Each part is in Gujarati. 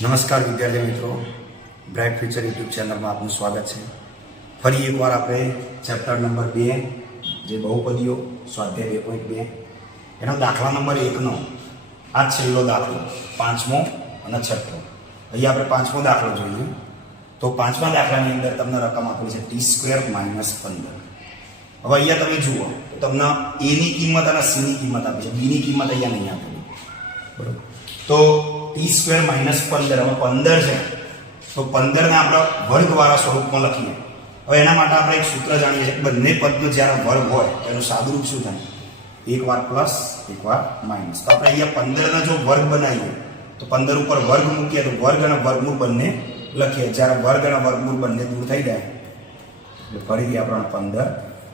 નમસ્કાર વિદ્યાર્થી મિત્રો, બ્રાઇટ ફ્યુચર યુટ્યુબ ચેનલમાં આપનું સ્વાગત છે. ફરી એકવાર આપણે ચેપ્ટર નંબર 2 જે બહુપદીઓ સ્વાધ્યાય 2.2 એનો દાખલા નંબર 1નો આ છેલ્લો દાખલો, પાંચમો અને છઠ્ઠો. અહીંયા આપણે પાંચમો દાખલો જોઈએ. તો પાંચમા દાખલાની અંદર તમને રકમ આપેલી છે t² - 15. હવે અહીંયા તમે જુઓ તો તમને a ની કિંમત અને c ની કિંમત આપી છે, b ની કિંમત અહીંયા નહીં આપેલી, બરોબર. તો t² - 15, હવે 15 છે તો 15 ને આપણે વર્ગવાળા સ્વરૂપમાં લખીએ. હવે એના માટે આપણે એક સૂત્ર જાણીએ છીએ, બંને પદનો જ્યારે વર્ગ હોય એનું સાદુરૂપ શું થાય? એક વાર પ્લસ એક વાર માઇનસ. તો આપણે અહીંયા 15 ના જો વર્ગ બનાવીએ તો 15 ઉપર વર્ગ મૂકીએ તો વર્ગ અને વર્ગમૂળ બંને લખીએ. જ્યારે વર્ગ અને વર્ગમૂળ બંને દૂર થઈ જાય એટલે ફરીથી આપણને 15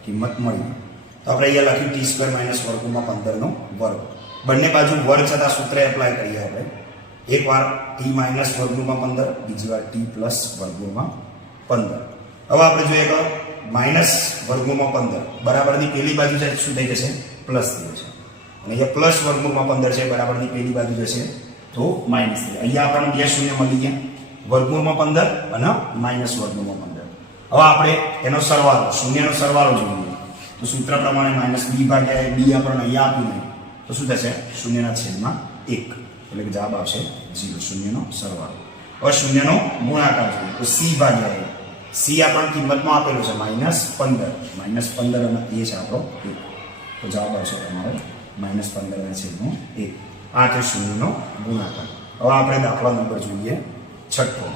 કિંમત મળી. તો આપણે અહીંયા લખ્યું t² - વર્ગમૂળમાં 15 નો વર્ગ. બંને બાજુ વર્ગ છતાં સૂત્ર એપ્લાય કરીએ આપણે. એક વાર t - વર્ગમૂળમાં 15, બીજી વાર t પ્લસ વર્ગમૂળમાં 15. હવે આપણે જોઈએ કે માઇનસ વર્ગમૂળમાં 15 બરાબરની પેલી બાજુ છે શું થઈ જશે? પ્લસ થઈ જશે. અને અહીંયા પ્લસ વર્ગમૂળમાં 15 છે બરાબરની પેલી બાજુ જશે તો માઇનસ થઈ. અહીંયા આપણને બે શૂન્ય મળી ગયા, વર્ગમૂળમાં 15 અને માઇનસ વર્ગમૂળમાં 15. હવે આપણે એનો સરવાળો, શૂન્યનો સરવાળો જોઈએ. તો સૂત્ર પ્રમાણે -b ભાગ્યા b આપણને અહીંયા આપ્યું તો શું થશે? 0/1 એટલે કે જવાબ આવશે 0, શૂન્યનો સરવાળો. હવે શૂન્યનો ગુણાકાર જોઈએ તો c ભાગ્યા a. c આપણને કિંમતમાં આપેલું છે -15, -15 અને a છે આપણો 1, તો જવાબ આવશે તમારો -15/1. આ છે શૂન્યનો ગુણાકાર. હવે આપણે દાખલા નંબર જોઈએ છઠ્ઠો.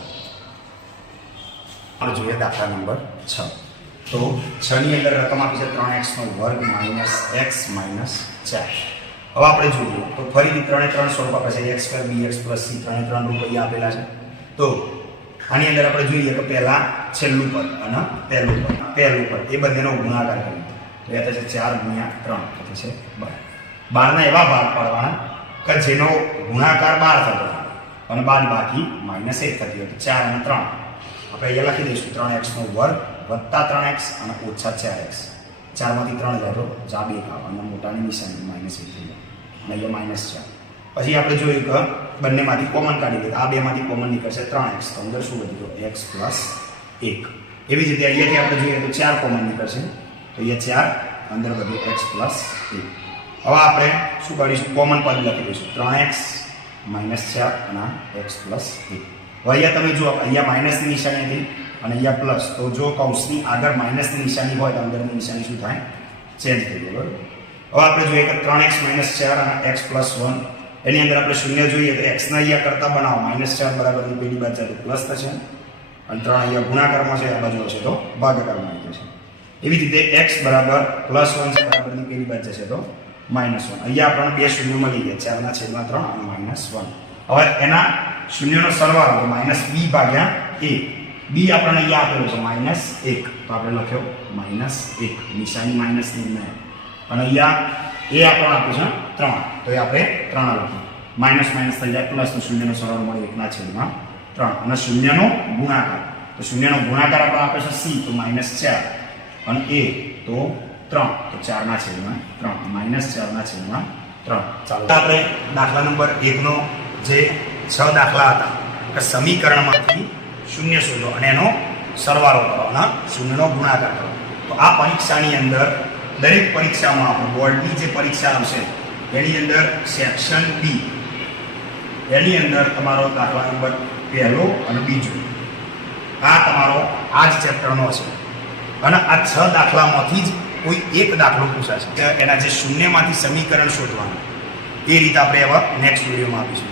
આપણે જોઈએ દાખલા નંબર 6. તો 6 ની અંદર રકમ આપી છે 3x નો વર્ગ - x - 4. હવે આપણે જોઈએ તો ફરીથી 3 સ્વરૂપ આપે છે, x² bx + c, 3 રૂપ અહીંયા આપેલા છે. તો આની અંદર આપણે જોઈએ કે પહેલા છેલ્લું પદ અને પહેલું પદ એ બંનેનો ગુણાકાર કરીએ તો એ થશે 4 × 3 થશે 12. 12 ના એવા ભાગ પાડવાના કે જેનો ગુણાકાર 12 થતો અને બાદ બાકી -1 થતી હોય. તો 4 અને 3 આપણે અહીંયા લખી દઈશું 3x નો વર્ગ + 3x અને ઓછા 4x. 4 માંથી 3 જાય તો જવાબ 1 આવે અને મોટાની નિશાની -1 થઈ જાય અને અહીંયા -4. પછી આપણે જોયું કે બંનેમાંથી કોમન કાઢી દઈએ. આ બેમાંથી કોમન નીકળશે 3x, તો અંદર શું વધ્યું? x + 1. એવી જ રીતે અહીંયાથી આપણે જોઈએ તો 4 કોમન નીકળશે, તો અહીંયા 4 અંદર વધ્યું x + 1. હવે આપણે શું કરીશું? કોમન પદ લખી દઈશું 3x - 4 અને x + 1. હવે અહીંયા તમે જુઓ, અહીંયા માઇનસની નિશાની હતી અને અહીંયા પ્લસ. તો જો કૌંસની આગળ માઇનસની નિશાની હોય તો અંદરની નિશાની શું થાય? ચેન્જ થઈ ગઈ, બરોબર. હવે આપણે જોઈએ કે 3x - 4 અને x + 1 એની અંદર આપણે શૂન્ય જોઈએ તો x ના અહીંયા કરતા બનાવો, -4 બરાબરની પેલી બાજુ જાય તો પ્લસ થશે અને 3 અહીંયા ગુણાકારમાં છે, આ બાજુ હશે તો ભાગાકારમાં આવી જશે. એવી રીતે x બરાબર +1 છે બરાબરની પેલી બાજુ જશે તો -1. અહીંયા આપણને બે શૂન્ય મળી ગયા, 4/3 અને -1. હવે એના શૂન્યનો સરવાળો -b ભાગ્યા a. b આપણને અહીંયા આપેલું છે -1, તો આપણે લખ્યો -1, નિશાની માઇનસની નહીં. અને અહીંયા એ આપણને આપ્યું છે 3, તો એ આપણે 3 લખીએ. માઇનસ થઈ જાય પ્લસ, તો શૂન્યનો સરવાળો મળે 1/3. અને શૂન્યનો ગુણાકાર, તો શૂન્યનો ગુણાકાર આપણે આપે છે c, તો -4 અને a તો 3, તો 4/3 -4/3. ચાલો આપણે દાખલા નંબર 1 નો જે 6 દાખલા હતા કે સમીકરણમાંથી શૂન્ય શોધો અને એનો સરવાળો કરો અને શૂન્યનો ગુણાકાર કરો. તો આ પરીક્ષાની અંદર દરેક પરીક્ષામાં આપણે બોર્ડની જે પરીક્ષા આવશે એની અંદર સેક્શન બી એની અંદર તમારો દાખલા નંબર 1 અને 2 આ તમારો આ જ ચેપ્ટરનો છે. અને આ 6 દાખલામાંથી જ કોઈ એક દાખલો પૂછાશે. એના જે શૂન્યમાંથી સમીકરણ શોધવાનું એ રીતે આપણે હવે નેક્સ્ટ વિડીયોમાં આપીશું.